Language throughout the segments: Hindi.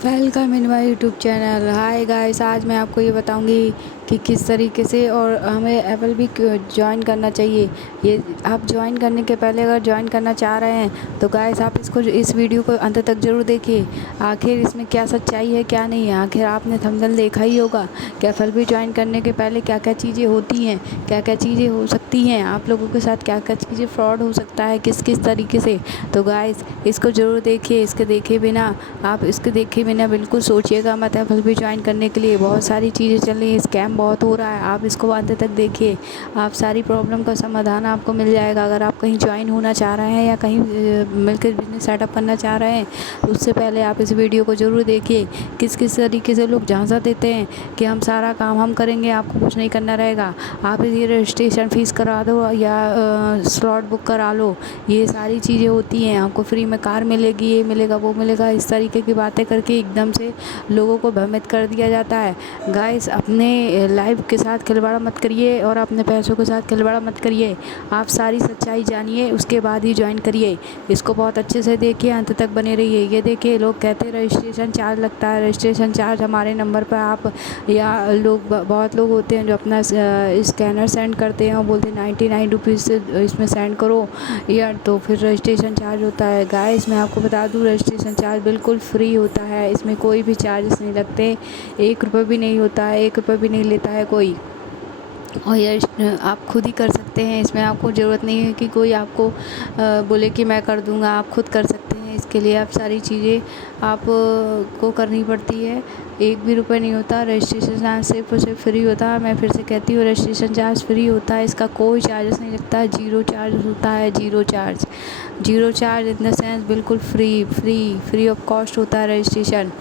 Welcome in my YouTube channel. Hi guys, आज मैं आपको ये बताऊंगी कि किस तरीके से और हमें एप्पल भी ज्वाइन करना चाहिए। ये आप ज्वाइन करने के पहले अगर ज्वाइन करना चाह रहे हैं तो गाइस आप इस वीडियो को अंत तक ज़रूर देखिए। आखिर इसमें क्या सच्चाई है क्या नहीं है। आखिर आपने थंबनेल देखा ही होगा कि एप्पल भी ज्वाइन करने के पहले क्या क्या चीज़ें होती हैं, क्या क्या चीज़ें हो सकती हैं, आप लोगों के साथ क्या क्या चीज़ें फ्रॉड हो सकता है, किस किस तरीके से। तो गाइस इसको ज़रूर देखिए। इसके देखे बिना बिल्कुल सोचिएगा मत एप्पल भी ज्वाइन करने के लिए। बहुत सारी चीज़ें चल रही हैं, स्कैम बहुत हो रहा है। आप इसको अंत तक देखिए, आप सारी प्रॉब्लम का समाधान आपको मिल जाएगा। अगर आप कहीं ज्वाइन होना चाह रहे हैं या कहीं मिलकर बिजनेस सेटअप करना चाह रहे हैं तो उससे पहले आप इस वीडियो को ज़रूर देखिए। किस किस तरीके से लोग झांसा देते हैं कि हम सारा काम हम करेंगे, आपको कुछ नहीं करना रहेगा। आप ये रजिस्ट्रेशन फ़ीस करा दो या स्लॉट बुक करा लो, ये सारी चीज़ें होती हैं। आपको फ्री में कार मिलेगी, ये मिलेगा वो मिलेगा, इस तरीके की बातें करके एकदम से लोगों को भ्रमित कर दिया जाता है। गाइस अपने लाइफ के साथ खिलवाड़ मत करिए और अपने पैसों के साथ खिलवाड़ मत करिए। आप सारी सच्चाई जानिए, उसके बाद ही ज्वाइन करिए। इसको बहुत अच्छे से देखिए, अंत तक बने रहिए। ये देखिए, लोग कहते हैं रजिस्ट्रेशन चार्ज लगता है, रजिस्ट्रेशन चार्ज हमारे नंबर पर आप, या बहुत लोग होते हैं जो अपना स्कैनर सेंड करते हैं और बोलते हैं 99 रुपीज़ से इसमें सेंड करो या तो फिर रजिस्ट्रेशन चार्ज होता है। गाइस मैं आपको बता दूं, रजिस्ट्रेशन चार्ज बिल्कुल फ्री होता है, इसमें कोई भी चार्जेस नहीं लगते। 1 रुपये भी नहीं होता है, 1 रुपये भी नहीं लेता है कोई। और ये आप खुद ही कर सकते हैं, इसमें आपको ज़रूरत नहीं है कि कोई आपको बोले कि मैं कर दूंगा। आप खुद कर सकते हैं। इसके लिए आप सारी चीज़ें आप को करनी पड़ती है। 1 भी रुपये नहीं होता। रजिस्ट्रेशन चार्ज सिर्फ और सिर्फ फ्री होता है। मैं फिर से कहती हूँ, रजिस्ट्रेशन चार्ज फ्री होता है, इसका कोई चार्जेस नहीं लगता है। जीरो चार्ज होता है, zero charge. Zero charge in the sense बिल्कुल फ्री ऑफ कॉस्ट होता है रजिस्ट्रेशन।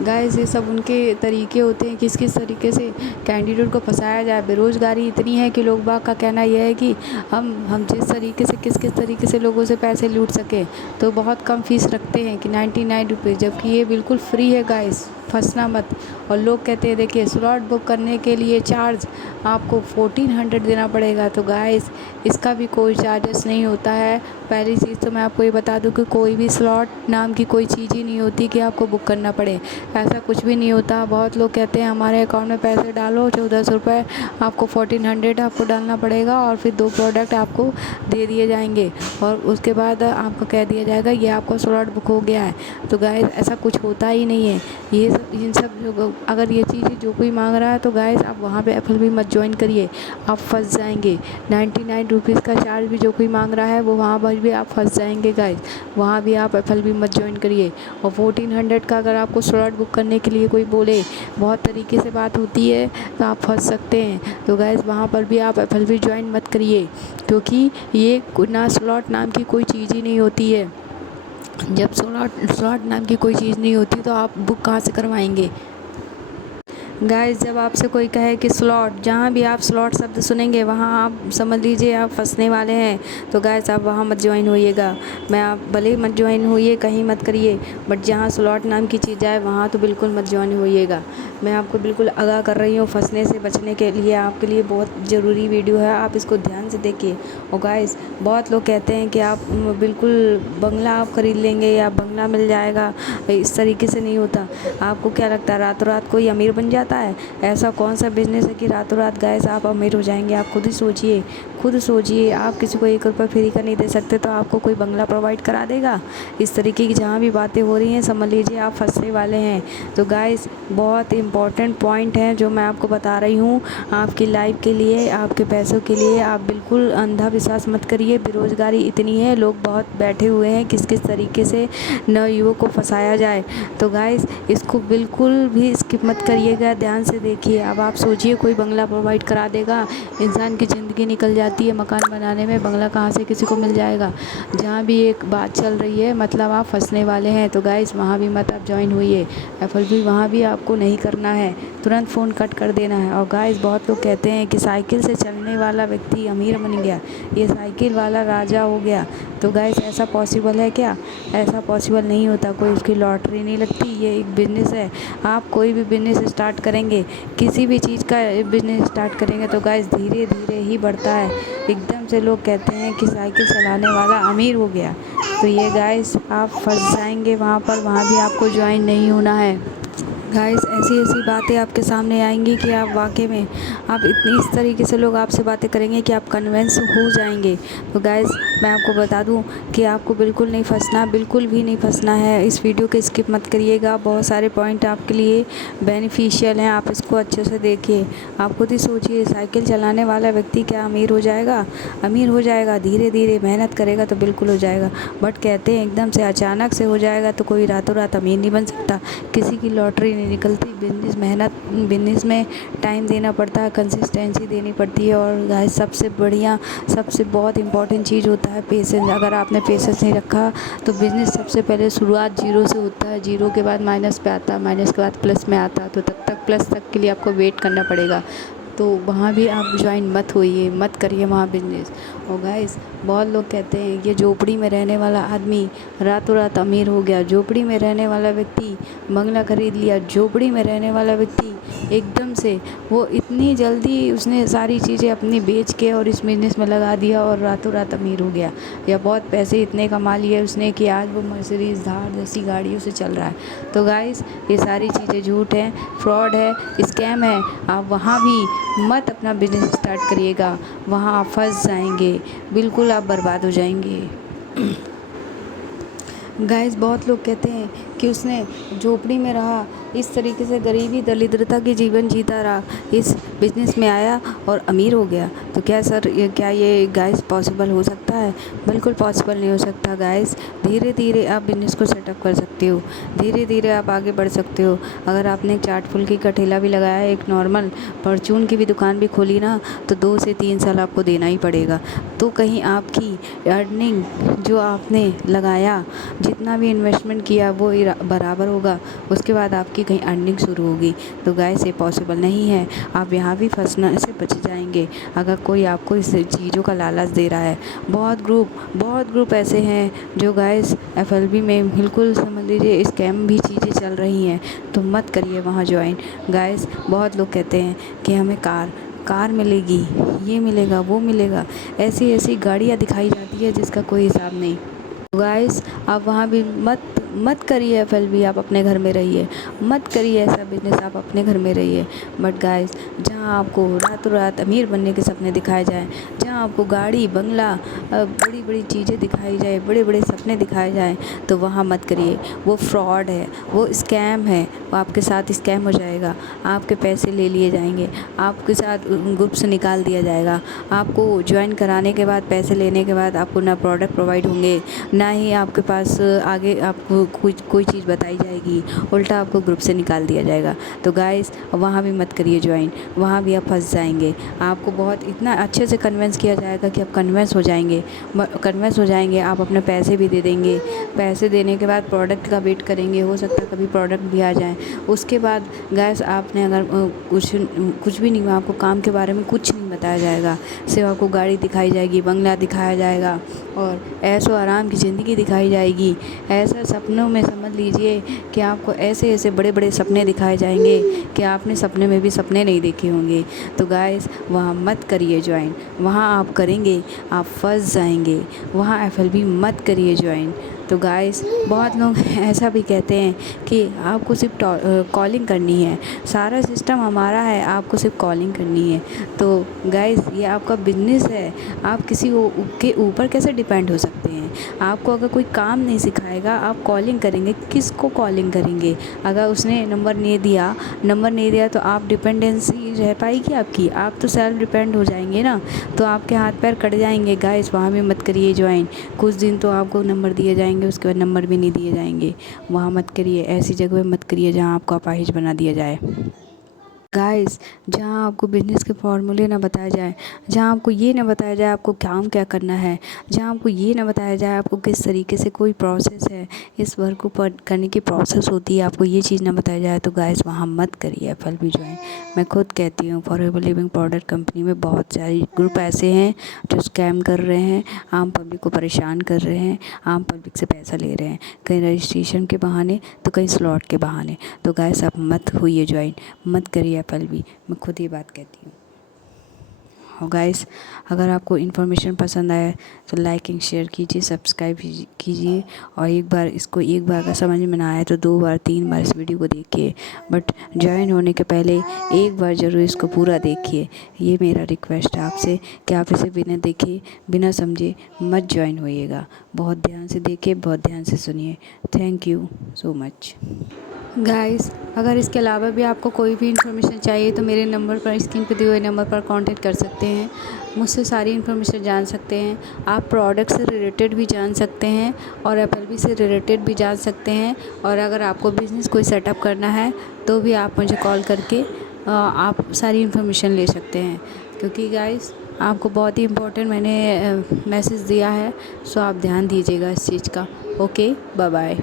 गाइस ये सब उनके तरीके होते हैं किस किस तरीके से कैंडिडेट को फंसाया जाए। बेरोज़गारी इतनी है कि लोग बाग का कहना यह है कि हम जिस तरीके से किस तरीके से लोगों से पैसे लूट सकें तो बहुत कम फीस रखते हैं कि 99 रुपीज़, जबकि ये बिल्कुल फ्री है। गाइस फंसना मत। और लोग कहते हैं देखिए स्लॉट बुक करने के लिए चार्ज आपको 1400 देना पड़ेगा। तो गाइस इसका भी कोई चार्जेस नहीं होता है। पहली चीज़ तो मैं आपको ये बता दूं कि कोई भी स्लॉट नाम की कोई चीज़ ही नहीं होती कि आपको बुक करना पड़े। ऐसा कुछ भी नहीं होता। बहुत लोग कहते हैं हमारे अकाउंट में पैसे डालो 1400 रुपये, आपको 1400 आपको डालना पड़ेगा और फिर 2 प्रोडक्ट आपको दे दिए जाएंगे और उसके बाद आपको कह दिया जाएगा ये आपको स्लॉट बुक हो गया है। तो गाइस ऐसा कुछ होता ही नहीं है। इन सब अगर ये चीज़ें जो कोई मांग रहा है तो गाइस आप वहाँ पे एप्पल भी मत ज्वाइन करिए, आप फंस जाएंगे। 99 रुपीज़ का चार्ज भी जो कोई मांग रहा है वो वहाँ पर भी आप फंस जाएंगे। गाइस वहाँ भी आप एप्पल भी मत ज्वाइन करिए। और 1400 का अगर आपको स्लॉट बुक करने के लिए कोई बोले, बहुत तरीके से बात होती है, तो आप फंस सकते हैं। तो गाइस वहाँ पर भी आप एप्पल भी ज्वाइन मत करिए, क्योंकि ये ना स्लॉट नाम की कोई चीज़ ही नहीं होती है। जब स्लॉट नाम की कोई चीज़ नहीं होती तो आप बुक कहाँ से करवाएंगे। गाइस जब आपसे कोई कहे कि स्लॉट, जहाँ भी आप स्लॉट शब्द सुनेंगे वहाँ आप समझ लीजिए आप फंसने वाले हैं। तो गाइस आप वहाँ मत ज्वाइन होइएगा। मैं आप भले ही मत ज्वाइन होइए, कहीं मत करिए, बट जहाँ स्लॉट नाम की चीज़ आए वहाँ तो बिल्कुल मत ज्वाइन होइएगा। मैं आपको बिल्कुल आगाह कर रही हूँ, फंसने से बचने के लिए आपके लिए बहुत ज़रूरी वीडियो है, आप इसको ध्यान से देखिए। और गाइस बहुत लोग कहते हैं कि आप बिल्कुल बंगला आप ख़रीद लेंगे या बंगला मिल जाएगा, इस तरीके से नहीं होता। आपको क्या लगता है रातों रात कोई अमीर बन जाता है? ऐसा कौन सा बिजनेस है कि रातों रात गाइस आप अमीर हो जाएंगे? आप खुद ही सोचिए, खुद सोचिए। आप किसी को 1 रुपये फ्री का नहीं दे सकते तो आपको कोई बंगला प्रोवाइड करा देगा? इस तरीके की जहाँ भी बातें हो रही हैं समझ लीजिए आप फंसने वाले हैं। तो गाइस बहुत इंपॉर्टेंट पॉइंट हैं जो मैं आपको बता रही हूँ आपकी लाइफ के लिए, आपके पैसों के लिए। आप बिल्कुल अंधा विश्वास मत करिए। बेरोज़गारी इतनी है, लोग बहुत बैठे हुए हैं किस किस तरीके से नवयुवक को फंसाया जाए। तो गाइस इसको बिल्कुल भी स्किप मत करिएगा, ध्यान से देखिए। अब आप सोचिए कोई बंगला प्रोवाइड करा देगा, इंसान की ज़िंदगी निकल जाती है मकान बनाने में, बंगला कहाँ से किसी को मिल जाएगा। जहाँ भी एक बात चल रही है मतलब आप फंसने वाले हैं। तो गाइस वहाँ भी मत आप ज्वाइन होइए, एप्पल भी वहाँ भी आपको नहीं करना है, तुरंत फ़ोन कट कर देना है। और गाइस बहुत लोग कहते हैं कि साइकिल से चलने वाला व्यक्ति अमीर बन गया, ये साइकिल वाला राजा हो गया। तो गाइस ऐसा पॉसिबल है क्या? ऐसा पॉसिबल नहीं होता। कोई उसकी लॉटरी नहीं लगती, ये एक बिज़नेस है। आप कोई भी बिज़नेस स्टार्ट करेंगे, किसी भी चीज़ का बिज़नेस स्टार्ट करेंगे तो गाइस धीरे धीरे ही बढ़ता है। एकदम से लोग कहते हैं कि साइकिल चलाने वाला अमीर हो गया, तो ये गाइस आप फंस जाएंगे वहाँ पर, वहाँ भी आपको ज्वाइन नहीं होना है। गाइस ऐसी ऐसी बातें आपके सामने आएंगी कि आप वाकई में आप इतनी इस तरीके से लोग आपसे बातें करेंगे कि आप कन्विंस हो जाएंगे। तो गाइस मैं आपको बता दूं कि आपको बिल्कुल नहीं फंसना, बिल्कुल भी नहीं फंसना है। इस वीडियो को स्किप मत करिएगा, बहुत सारे पॉइंट आपके लिए बेनिफिशियल हैं, आप इसको अच्छे से देखिए। आप खुद ही सोचिए, साइकिल चलाने वाला व्यक्ति क्या अमीर हो जाएगा? अमीर हो जाएगा, धीरे धीरे मेहनत करेगा तो बिल्कुल हो जाएगा। बट कहते हैं एकदम से अचानक से हो जाएगा तो कोई रातों रात अमीर नहीं बन सकता। किसी की लॉटरी नहीं निकलती। बिजनेस में टाइम देना पड़ता है, कंसिस्टेंसी देनी पड़ती है। और गाइस सबसे बढ़िया, सबसे बहुत इंपॉर्टेंट चीज़ होता है पेशेंस। अगर आपने पेशेंस नहीं रखा तो बिज़नेस सबसे पहले शुरुआत जीरो से होता है, जीरो के बाद माइनस पे आता है, माइनस के बाद प्लस में आता है। तो तब तक प्लस तक के लिए आपको वेट करना पड़ेगा। तो वहाँ भी आप ज्वाइन मत होइए, मत करिए वहाँ बिजनेस। और गाइस बहुत लोग कहते हैं ये झोपड़ी में रहने वाला आदमी रातों रात अमीर हो गया, झोपड़ी में रहने वाला व्यक्ति बंगला खरीद लिया, झोपड़ी में रहने वाला व्यक्ति एकदम से वो इतनी जल्दी उसने सारी चीज़ें अपनी बेच के और इस बिज़नेस में लगा दिया और रातों रात अमीर हो गया, या बहुत पैसे इतने कमा लिए उसने कि आज वो मर्सिडीज़ थार जैसी गाड़ियों से चल रहा है। तो गाइस ये सारी चीज़ें झूठ हैं, फ्रॉड है, स्कैम है। आप वहाँ भी मत अपना बिज़नेस स्टार्ट करिएगा, वहाँ आप फंस जाएंगे, बिल्कुल आप बर्बाद हो जाएंगे। गाइस बहुत लोग कहते हैं कि उसने झोपड़ी में रहा, इस तरीके से गरीबी दरिद्रता की जीवन जीता रहा, इस बिज़नेस में आया और अमीर हो गया। तो क्या सर ये गाइस पॉसिबल हो सकता है? बिल्कुल पॉसिबल नहीं हो सकता गाइस। धीरे धीरे आप बिज़नेस को सेटअप कर सकते हो, धीरे धीरे आप आगे बढ़ सकते हो। अगर आपने चाट फुल्की का ठेला भी लगाया है, एक नॉर्मल परचून की भी दुकान भी खोली ना, तो 2 से 3 साल आपको देना ही पड़ेगा। तो कहीं आपकी अर्निंग जो आपने लगाया, जितना भी इन्वेस्टमेंट किया वो बराबर होगा, उसके बाद आपकी कहीं अर्निंग शुरू होगी। तो गाइस ये पॉसिबल नहीं है, आप यहाँ भी फंसने से बच जाएंगे अगर कोई आपको इस चीज़ों का लालच दे रहा है। बहुत ग्रुप ऐसे हैं जो गाइस एफएलबी में बिल्कुल समझ लीजिए स्कैम भी चीज़ें चल रही हैं। तो मत करिए वहाँ ज्वाइन। गाइस बहुत लोग कहते हैं कि हमें कार मिलेगी, ये मिलेगा, वो मिलेगा, ऐसी ऐसी गाड़ियाँ दिखाई जाती है जिसका कोई हिसाब नहीं। गाइस आप वहाँ भी मत करिए एफएलबी, आप अपने घर में रहिए, मत करिए ऐसा बिजनेस, आप अपने घर में रहिए। बट गाइस जहाँ आपको रातों रात अमीर बनने के सपने दिखाए जाएं, जहाँ आपको गाड़ी बंगला बड़ी बड़ी चीज़ें दिखाई जाए, बड़े बड़े सपने दिखाए जाएं, तो वहाँ मत करिए। वो फ्रॉड है, वो स्कैम है, वो आपके साथ स्कैम हो जाएगा, आपके पैसे ले लिए जाएंगे, आपके साथ ग्रुप से निकाल दिया जाएगा। आपको ज्वाइन कराने के बाद, पैसे लेने के बाद आपको ना प्रोडक्ट प्रोवाइड होंगे, ना ही आपके पास आगे आपको कोई चीज़ बताई जाएगी, उल्टा आपको ग्रुप से निकाल दिया जाएगा। तो गाइस वहाँ भी मत करिए ज्वाइन, वहाँ भी आप फंस जाएंगे। आपको बहुत इतना अच्छे से कन्विंस किया जाएगा कि आप कन्विंस हो जाएंगे, आप अपने पैसे भी दे देंगे। पैसे देने के बाद प्रोडक्ट का वेट करेंगे, हो सकता है कभी प्रोडक्ट भी आ जाए। उसके बाद गाइस आपने अगर कुछ भी नहीं हुआ, आपको काम के बारे में कुछ नहीं बताया जाएगा, सिर्फ आपको गाड़ी दिखाई जाएगी, बंगला दिखाया जाएगा और ऐशो आराम की ज़िंदगी दिखाई जाएगी। ऐसा सपनों में समझ लीजिए कि आपको ऐसे ऐसे बड़े बड़े सपने दिखाए जाएंगे कि आपने सपने में भी सपने नहीं देखे होंगे। तो गाइस वहाँ मत करिए ज्वाइन, वहाँ आप करेंगे आप फंस जाएंगे, वहाँ एफएलबी मत करिए ज्वाइन। तो गाइस बहुत लोग ऐसा भी कहते हैं कि आपको सिर्फ कॉलिंग करनी है, सारा सिस्टम हमारा है, आपको सिर्फ कॉलिंग करनी है। तो गाइस ये आपका बिजनेस है, आप किसी के ऊपर कैसे डिपेंड हो सकते हैं? आपको अगर कोई काम नहीं सिखाएगा, आप कॉलिंग करेंगे, किसको कॉलिंग करेंगे? अगर उसने नंबर नहीं दिया तो आप डिपेंडेंसी रह पाएगी आपकी? आप तो सेल्फ डिपेंड हो जाएंगे ना, तो आपके हाथ पैर कट जाएंगे। गाइस वहाँ भी मत करिए ज्वाइन, कुछ दिन तो आपको नंबर दिए जाएंगे, उसके बाद नंबर भी नहीं दिए जाएंगे। वहाँ मत करिए, ऐसी जगह मत करिए जहाँ आपको अपाहिज बना दिया जाए। गाइस जहाँ आपको बिज़नेस के फॉर्मूले ना बताया जाए, जहाँ आपको ये ना बताया जाए आपको काम क्या करना है, जहाँ आपको ये ना बताया जाए आपको किस तरीके से कोई प्रोसेस है, इस वर्क को करने की प्रोसेस होती है, आपको ये चीज़ ना बताया जाए, तो गाइस वहाँ मत करिए एफएलबी ज्वाइन। मैं खुद कहती हूँ फॉरएवर लिविंग प्रोडक्ट कंपनी में बहुत सारे ग्रुप ऐसे हैं जो स्कैम कर रहे हैं, आम पब्लिक को परेशान कर रहे हैं, आम पब्लिक से पैसा ले रहे हैं, कहीं रजिस्ट्रेशन के बहाने तो कहीं स्लॉट के बहाने। तो गाइस आप मत होइए ज्वाइन, मत करिए एफएलबी, मैं खुद ये बात कहती हूँ। और गाइस, अगर आपको इन्फॉर्मेशन पसंद आया तो लाइक एंड शेयर कीजिए, सब्सक्राइब कीजिए। और एक बार अगर समझ में ना आए तो 2 बार 3 बार इस वीडियो को देखिए, बट ज्वाइन होने के पहले एक बार ज़रूर इसको पूरा देखिए। ये मेरा रिक्वेस्ट है आपसे कि आप इसे बिना देखे बिना समझे मत ज्वाइन होइएगा। बहुत ध्यान से देखिए, बहुत ध्यान से सुनिए। Thank you so much guys. अगर इसके अलावा भी आपको कोई भी इन्फॉर्मेशन चाहिए तो मेरे नंबर पर, स्क्रीन पे दिए हुए नंबर पर कांटेक्ट कर सकते हैं। मुझसे सारी इन्फॉर्मेशन जान सकते हैं। आप प्रोडक्ट से रिलेटेड भी जान सकते हैं और एप्पल से रिलेटेड भी जान सकते हैं। और अगर आपको बिज़नेस कोई सेटअप करना है तो भी आप मुझे कॉल करके आप सारी इन्फॉर्मेशन ले सकते हैं। क्योंकि गाइस, आपको बहुत ही इम्पोर्टेंट मैंने मैसेज दिया है, सो आप ध्यान दीजिएगा इस चीज़ का। Okay, bye bye.